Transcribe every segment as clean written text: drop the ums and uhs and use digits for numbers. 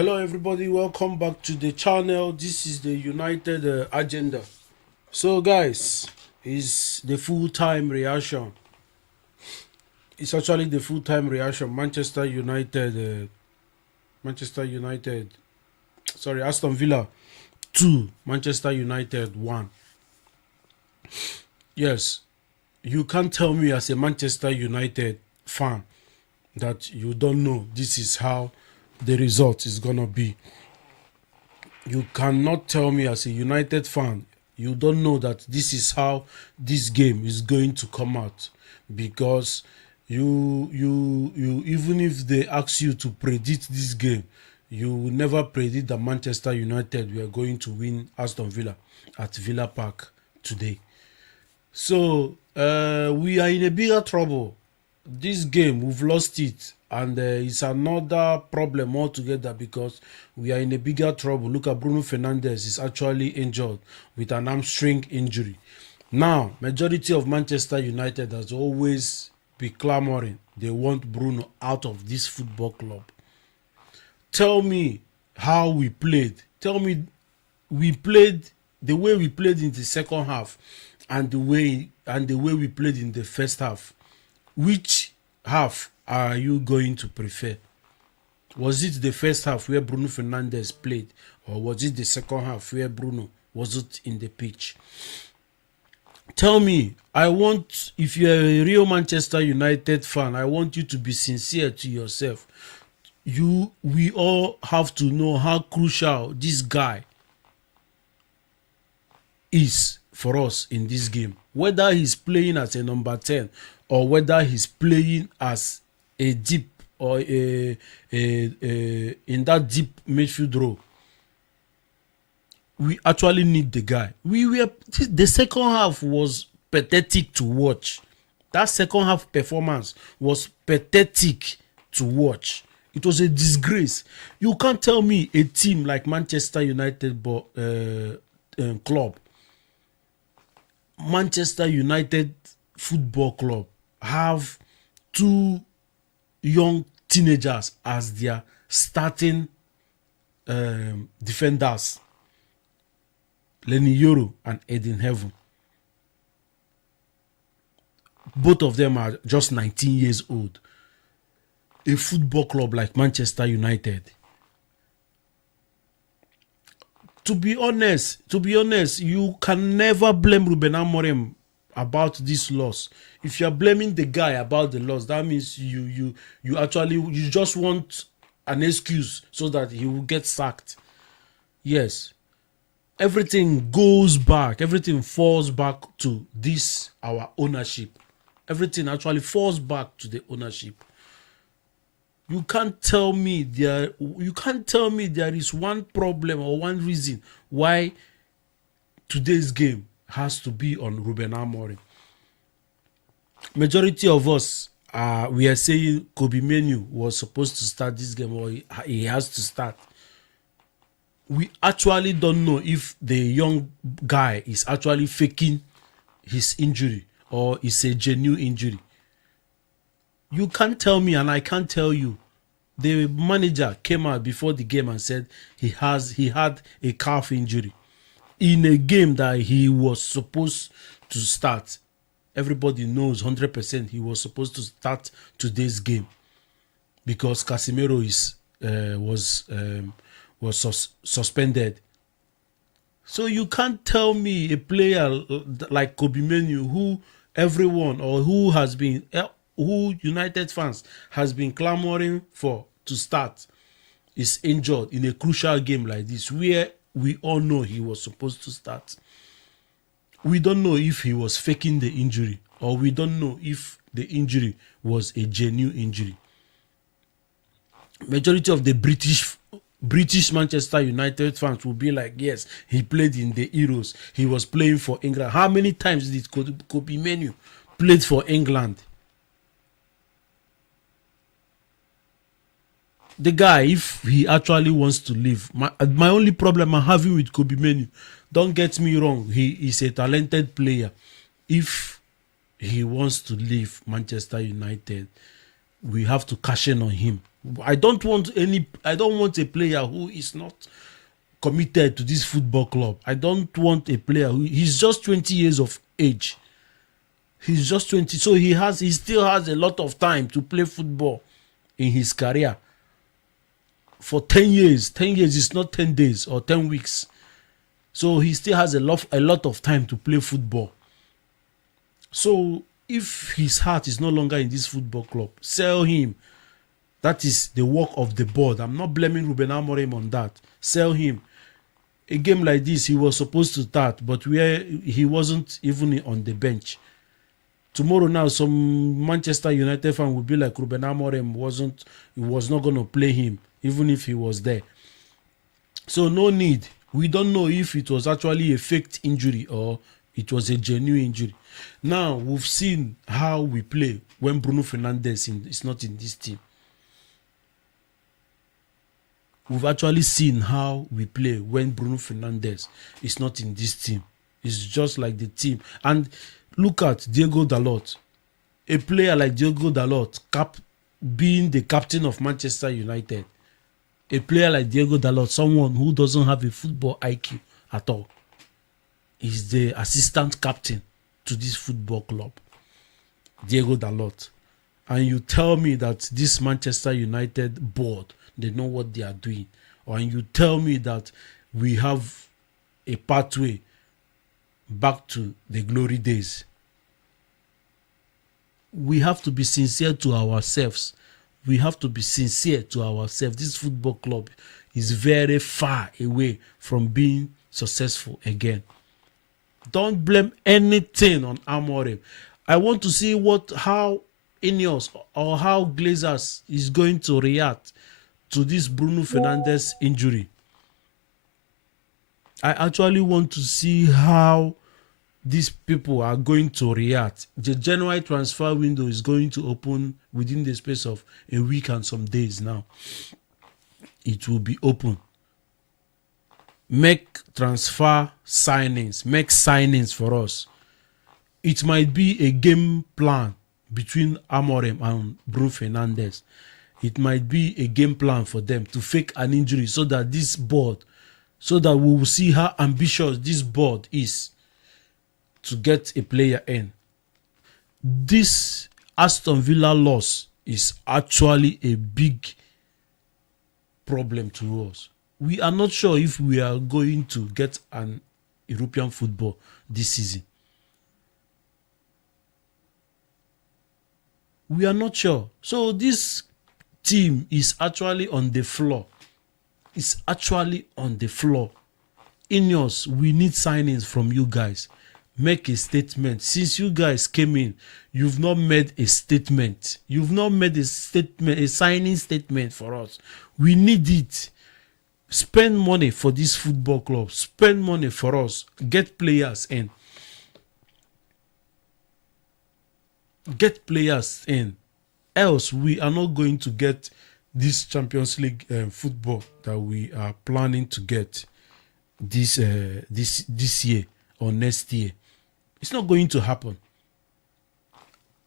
Hello everybody, welcome back to the channel. This is the United agenda. So guys, is the full-time reaction. It's actually the full-time reaction. Aston Villa 2, Manchester United 1. Yes, you can't tell me as a Manchester United fan that you don't know this is how the result is gonna be. You cannot tell me as a United fan you don't know that this is how this game is going to come out, because you even if they ask you to predict this game, you will never predict that Manchester United were going to win Aston Villa at Villa Park today. So we are in a bigger trouble. This game, we've lost it, and it's another problem altogether because we are in a bigger trouble. Look at Bruno Fernandes is actually injured with an hamstring injury. Now, majority of Manchester United has always been clamoring. They want Bruno out of this football club. Tell me how we played. Tell me we played the way we played in the second half and the way we played in the first half. Which half are you going to prefer? Was it the first half where Bruno Fernandes played, or was it the second half where Bruno wasn't in the pitch? Tell me. If you're a real Manchester United fan, I want you to be sincere to yourself. We all have to know how crucial this guy is for us in this game. Whether he's playing as a number 10 or whether he's playing as a deep or in that deep midfield role, we actually need the guy. The second half was pathetic to watch. That second half performance was pathetic to watch. It was a disgrace. You can't tell me a team like Manchester United club, Manchester United Football Club, have two young teenagers as their starting defenders, Lenny Yoro and Eden Heaven. Both of them are just 19 years old. A football club like Manchester United. To be honest, you can never blame Ruben Amorim about this loss. If you are blaming the guy about the loss, that means you just want an excuse so that he will get sacked. Yes. Everything falls back to this, our ownership. Everything actually falls back to the ownership. You can't tell me there is one problem or one reason why today's game has to be on Ruben Amorim. Majority of us we are saying Kobe Menu was supposed to start this game, or he has to start. We actually don't know if the young guy is actually faking his injury or it's a genuine injury. You can't tell me, and I can't tell you. The manager came out before the game and said he had a calf injury in a game that he was supposed to start. Everybody knows 100% he was supposed to start today's game because Casemiro was suspended. So you can't tell me a player like Kobe Menu, who United fans has been clamoring for to start, is injured in a crucial game like this where we all know he was supposed to start. We don't know if he was faking the injury, or we don't know if the injury was a genuine injury. Majority of the British Manchester United fans will be like, yes, he played in the Euros. He was playing for England. How many times did Kobe Menu played for England? The guy, if he actually wants to leave, my only problem I'm having with Kobe Menu, don't get me wrong, he is a talented player. If he wants to leave Manchester United, we have to cash in on him. I don't want a player who is not committed to this football club. I don't want a player who he's just 20 years of age. He's just 20, so he still has a lot of time to play football in his career. For 10 years, 10 years is not 10 days or 10 weeks. So he still has a lot of time to play football. So if his heart is no longer in this football club, sell him. That is the work of the board. I'm not blaming Ruben Amorim on that. Sell him. A game like this, he was supposed to start, but where he wasn't even on the bench. Tomorrow now, some Manchester United fan will be like Ruben Amorim was not going to play him, even if he was there. So no need. We don't know if it was actually a faked injury or it was a genuine injury. Now, we've seen how we play when Bruno Fernandes is not in this team. We've actually seen how we play when Bruno Fernandes is not in this team. It's just like the team. And look at Diego Dalot. A player like Diego Dalot being the captain of Manchester United. A player like Diego Dalot, someone who doesn't have a football IQ at all, is the assistant captain to this football club. Diego Dalot. And you tell me that this Manchester United board, they know what they are doing. And you tell me that we have a pathway back to the glory days. We have to be sincere to ourselves. We have to be sincere to ourselves. This football club is very far away from being successful again. Don't blame anything on Amorim. I want to see how Ineos or how Glazers is going to react to this Bruno Fernandes injury. I actually want to see how these people are going to react. The January transfer window is going to open within the space of a week and some days now. It will be open. Make transfer signings. Make signings for us. It might be a game plan between Amorim and Bruno Fernandes. It might be a game plan for them to fake an injury so that we will see how ambitious this board is to get a player in. This Aston Villa loss is actually a big problem to us. We are not sure if we are going to get an European football this season. We are not sure. So this team is actually on the floor. It's actually on the floor. Ineos, we need signings from you guys. Make a statement. Since you guys came in, you've not made a statement. You've not made a statement, a signing statement for us. We need it. Spend money for this football club. Spend money for us. Get players in. Get players in. Else, we are not going to get this Champions League football that we are planning to get this year or next year. It's not going to happen.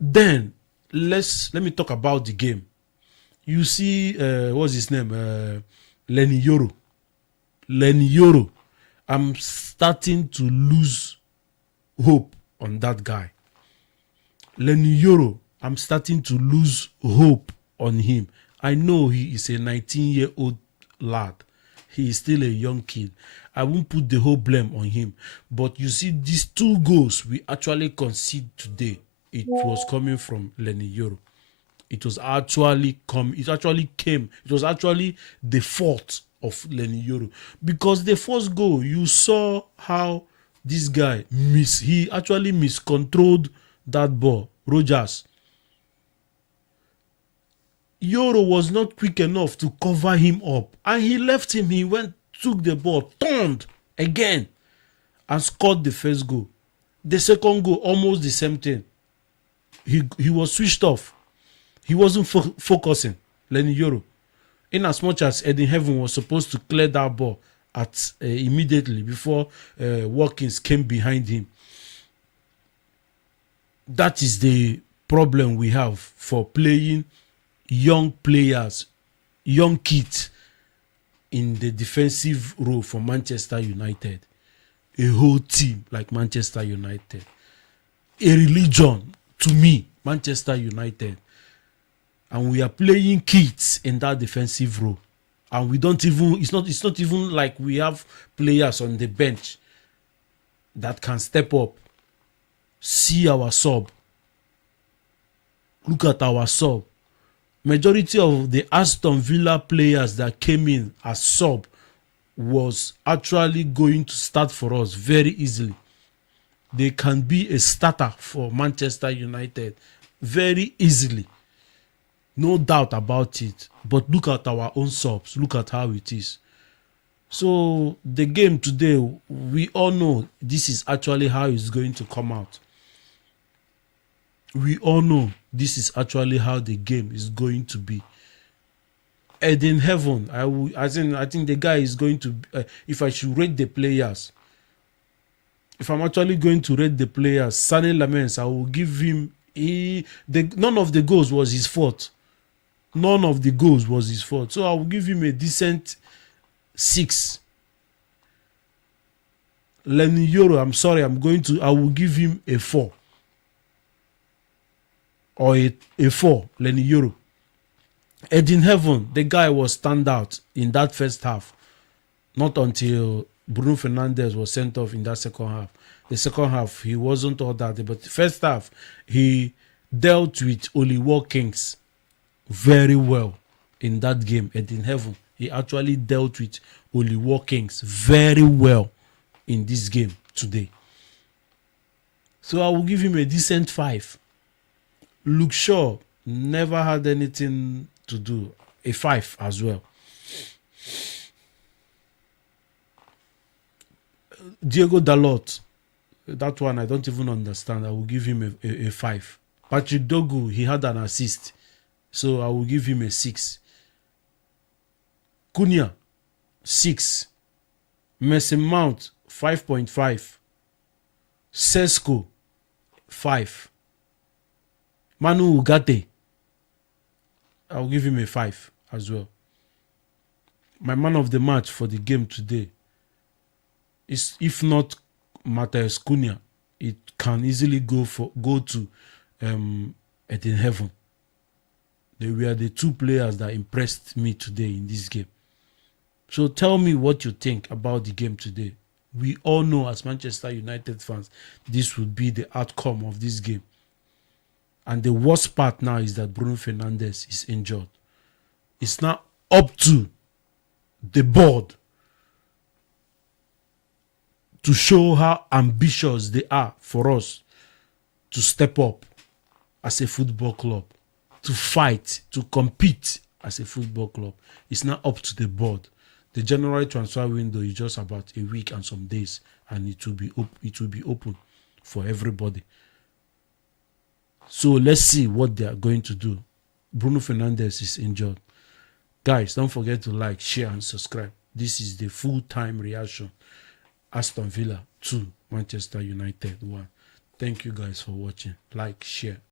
Then let me talk about the game. You see, what's his name? Lenny Yoro. I'm starting to lose hope on that guy. Lenny Yoro, I'm starting to lose hope on him. I know he is a 19-year-old lad. He is still a young kid. I won't put the whole blame on him. But you see, these 2 goals we actually conceded today, it was coming from Lenny Yoro. It was actually the fault of Lenny Yoro. Because the first goal, you saw how this guy he actually miscontrolled that ball. Rogers. Yoro was not quick enough to cover him up. And he left him. He took the ball, turned again, and scored the first goal. The second goal, almost the same thing. He was switched off. He wasn't focusing, Lenny Yoro. In as much as Eddie Heaven was supposed to clear that ball immediately before Watkins came behind him. That is the problem we have for playing young players young kids in the defensive role for Manchester United. A whole team like Manchester United. A religion to me, Manchester United. And we are playing kids in that defensive role. And we don't even, it's not even like we have players on the bench that can step up. See our sub. Look at our sub. Majority of the Aston Villa players that came in as sub was actually going to start for us very easily. They can be a starter for Manchester United very easily. No doubt about it. But look at our own subs. Look at how it is. So the game today, we all know this is actually how it's going to come out. We all know this is actually how the game is going to be. And in heaven, I think the guy is going to. If I should rate the players, if I'm actually going to rate the players, Sané Lamens, I will give him. None of the goals was his fault. None of the goals was his fault. So I will give him a decent 6. Lenny Yoro, I'm sorry, I will give him a 4. Or a 4, Lenny Yoro. And in heaven, the guy was standout in that first half. Not until Bruno Fernandes was sent off in that second half. The second half, he wasn't all that. But the first half, he dealt with Oli Watkins very well in that game. And in heaven, he actually dealt with Oli Watkins very well in this game today. So I will give him a decent 5. Luke Shaw never had anything to do. A 5 as well. Diego Dalot, that one I don't even understand. I will give him a 5. Patrick Dogu, he had an assist. So I will give him a 6. Cunha, 6. Mason Mount, 5.5. Sesko, 5. Manu Ugarte, I'll give him a 5 as well. My man of the match for the game today is, if not Matheus Cunha, it can easily go to Eden Heaven. They were the 2 players that impressed me today in this game. So tell me what you think about the game today. We all know as Manchester United fans, this would be the outcome of this game. And the worst part now is that Bruno Fernandes is injured. It's now up to the board to show how ambitious they are for us to step up as a football club, to fight, to compete as a football club. It's now up to the board. The January transfer window is just about a week and some days, and it will be open for everybody. So let's see what they are going to do. Bruno Fernandes is injured. Guys, don't forget to like, share, and subscribe. This is the full-time reaction. Aston Villa 2, Manchester United 1. Thank you guys for watching. Like, share.